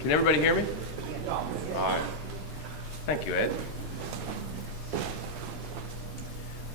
Can everybody hear me? All right. Thank you, Ed.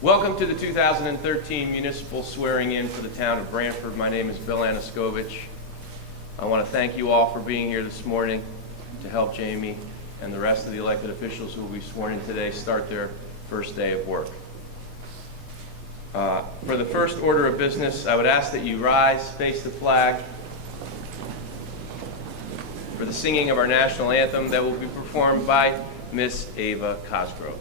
Welcome to the 2013 municipal swearing in for the town of Branford. My name is Bill Anaskovich. I want to thank you all for being here this morning to help Jamie and the rest of the elected officials who will be sworn in today start their first day of work. For the first order of business, I would ask that you rise, face the flag, for the singing of our national anthem that will be performed by Miss Ava Cosgrove.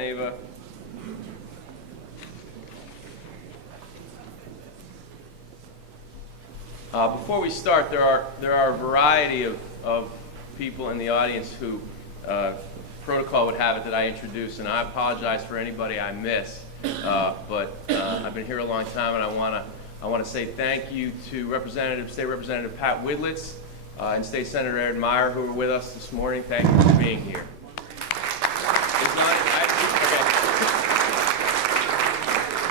Ava. Before we start, there are a variety of people in the audience who protocol would have it that I introduce, and I apologize for anybody I miss. But I've been here a long time, and I want to say thank you to State Representative Pat Widlitz and State Senator Ed Meyer, who are with us this morning. Thank you for being here.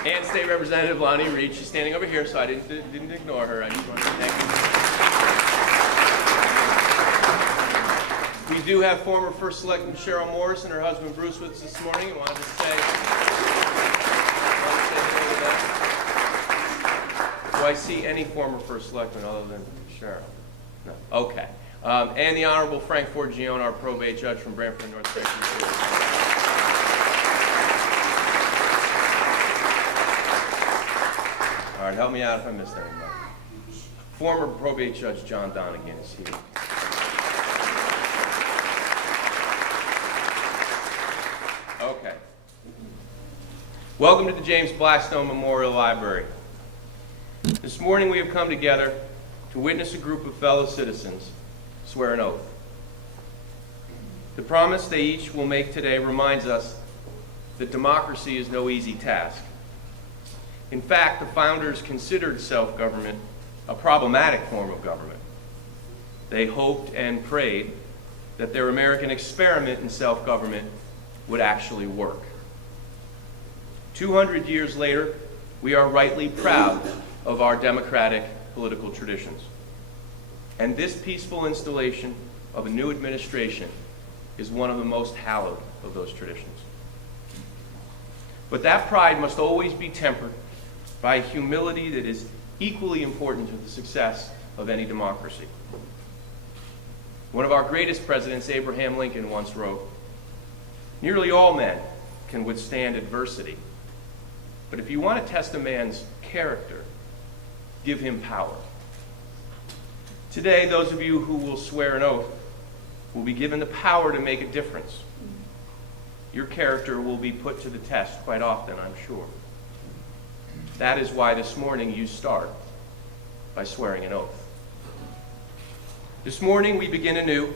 And State Representative Lonnie Reed. She's standing over here, so I didn't ignore her. I just wanted to thank you. We do have former First Selectman Cheryl Morris and her husband Bruce with us this morning, and wanted to say hello to them. Do I see any former First Selectman other than Cheryl? No. Okay. And the Honorable Frank Forgione, our probate judge from Branford, North Carolina. All right, help me out if I missed anybody. Former probate judge John Donegan is here. Okay. Welcome to the James Blackstone Memorial Library. This morning we have come together to witness a group of fellow citizens swear an oath. The promise they each will make today reminds us that democracy is no easy task. In fact, the founders considered self-government a problematic form of government. They hoped and prayed that their American experiment in self-government would actually work. 200 years later, we are rightly proud of our democratic political traditions. And this peaceful installation of a new administration is one of the most hallowed of those traditions. But that pride must always be tempered by humility that is equally important to the success of any democracy. One of our greatest presidents, Abraham Lincoln, once wrote, "Nearly all men can withstand adversity, but if you want to test a man's character, give him power." Today, those of you who will swear an oath will be given the power to make a difference. your character will be put to the test quite often, I'm sure. That is why this morning you start by swearing an oath. This morning we begin anew.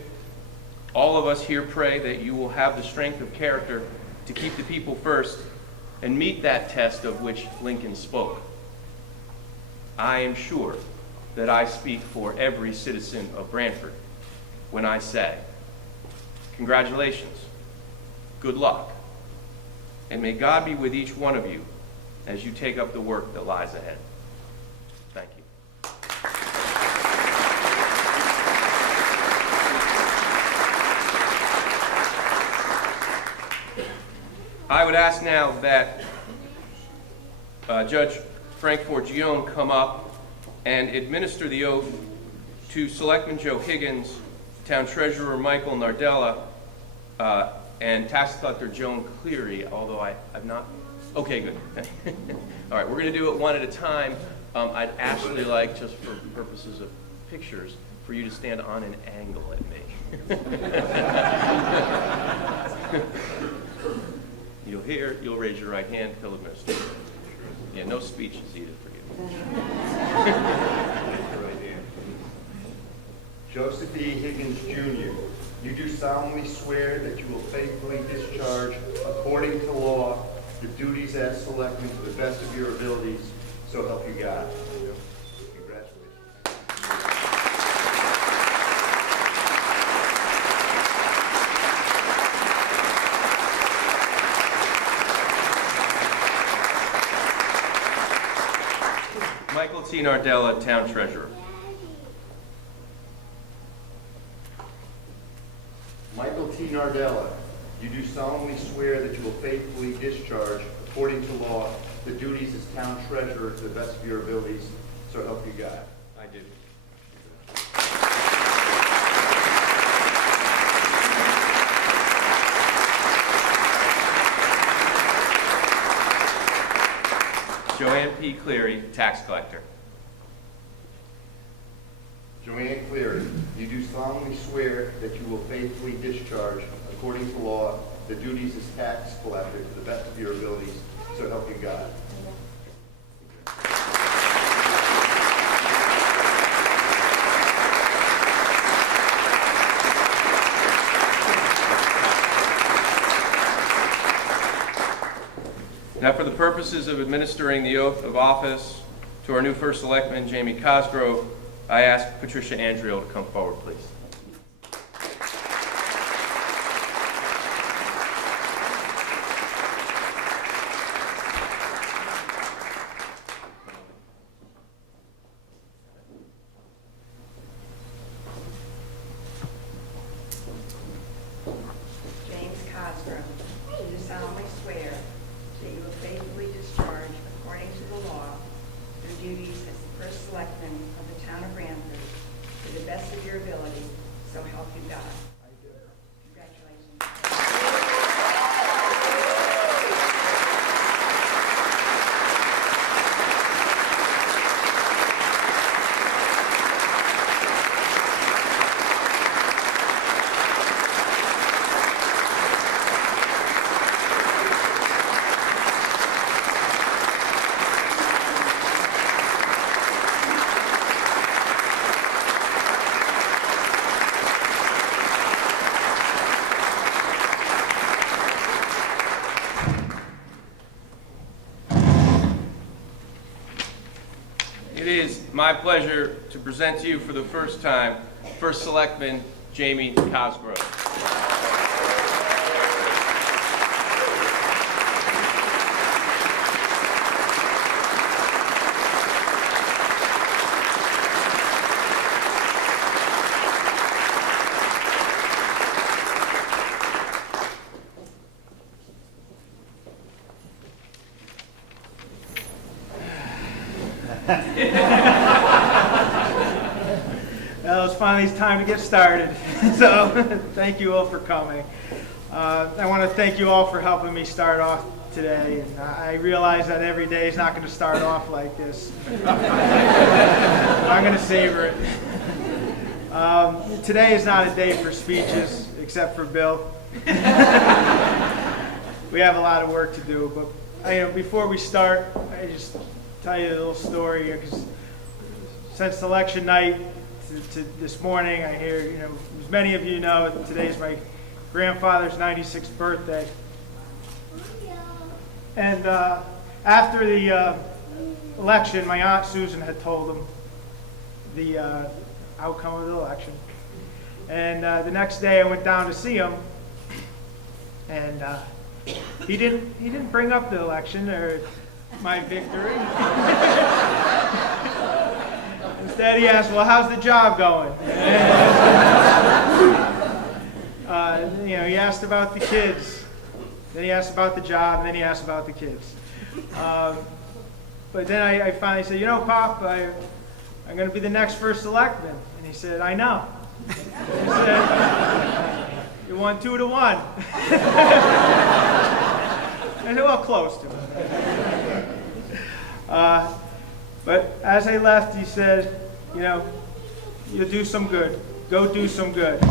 All of us here pray that you will have the strength of character to keep the people first and meet that test of which Lincoln spoke. I am sure that I speak for every citizen of Branford when I say, congratulations, good luck, and may God be with each one of you as you take up the work that lies ahead. Thank you. I would ask now that Judge Frank Forgione come up and administer the oath to Selectman Joe Higgins, Town Treasurer Michael Nardella, and Tax Collector Joan Cleary, although I've not... Okay, good. All right, we're going to do it one at a time. I'd actually like, just for purposes of pictures, for you to stand on an angle at me. You'll raise your right hand, he'll administer. Yeah, no speech is needed for you. Joseph E. Higgins, Jr., you do solemnly swear that you will faithfully discharge, according to law, the duties as selectman to the best of your abilities, so help you God. Congratulations. Michael T. Nardella, Town Treasurer. Michael T. Nardella, you do solemnly swear that you will faithfully discharge, according to law, the duties as town treasurer to the best of your abilities, so help you God. I do. Joanne P. Cleary, Tax Collector. Joanne Cleary, you do solemnly swear that you will faithfully discharge, according to law, the duties as tax collector to the best of your abilities, so help you God. Now, for the purposes of administering the oath of office to our new First Selectman, Jamie Cosgrove, I ask Patricia Andriel to come forward, please. James Cosgrove, do you solemnly swear that you will faithfully discharge, according to the law, your duties as the first selectman of the town of Branford to the best of your ability, so help you God? I do. Congratulations. It is my pleasure to present to you for the first time, First Selectman Jamie Cosgrove. Well, it's finally time to get started. So thank you all for coming. I want to thank you all for helping me start off today. And I realize that every day is not going to start off like this. I'm going to savor it. Today is not a day for speeches, except for Bill. we have a lot of work to do. But before we start, I just tell you a little story here, because since election night to this morning, I hear, as many of you know, today's my grandfather's 96th birthday. And after the election, my Aunt Susan had told him the outcome of the election. And the next day I went down to see him, and he didn't bring up the election or my victory. Instead he asked, well, how's the job going? And, he asked about the kids. Then he asked about the job, and then he asked about the kids. But then I finally said, Pop, I'm going to be the next first selectman. And he said, I know. He said, you won 2-1. I said, well, close to it. But as I left, he said, you'll do some good. Go do some good.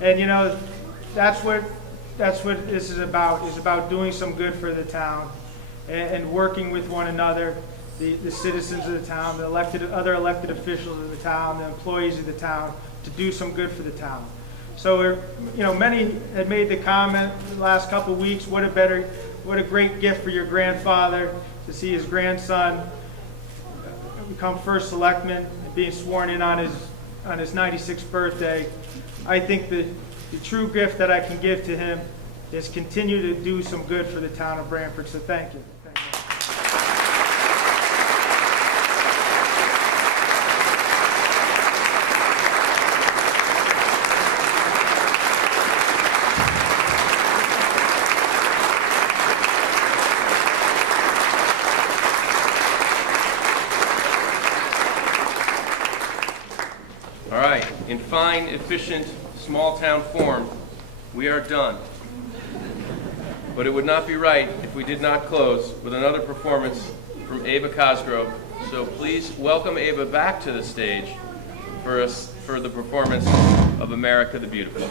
And, that's what this is about doing some good for the town and working with one another, the citizens of the town, the other elected officials of the town, the employees of the town, to do some good for the town. So, many had made the comment the last couple of weeks, what a great gift for your grandfather to see his grandson become first selectman and being sworn in on his 96th birthday. I think the true gift that I can give to him is continue to do some good for the town of Branford. So thank you. Thank you. All right, in fine, efficient, small-town form, we are done. But it would not be right if we did not close with another performance from Ava Cosgrove. So please welcome Ava back to the stage for the performance of America the Beautiful.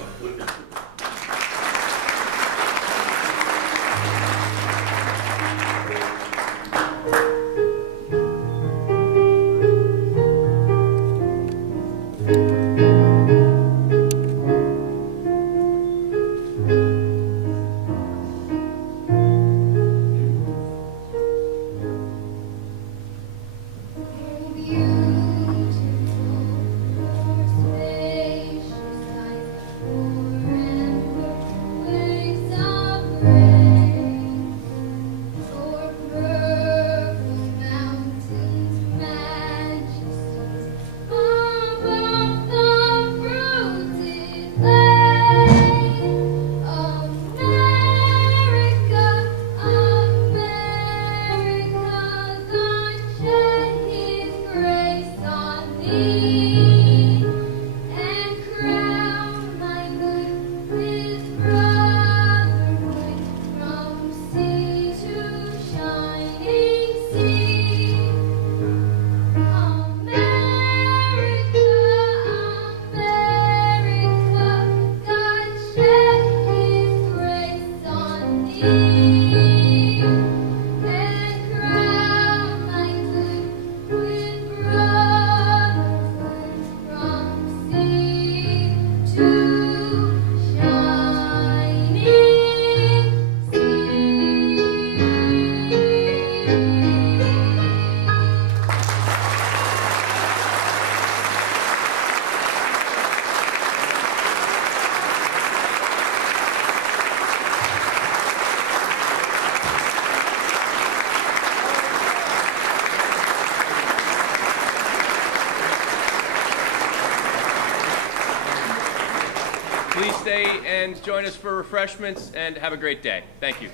Please stay and join us for refreshments, and have a great day. Thank you.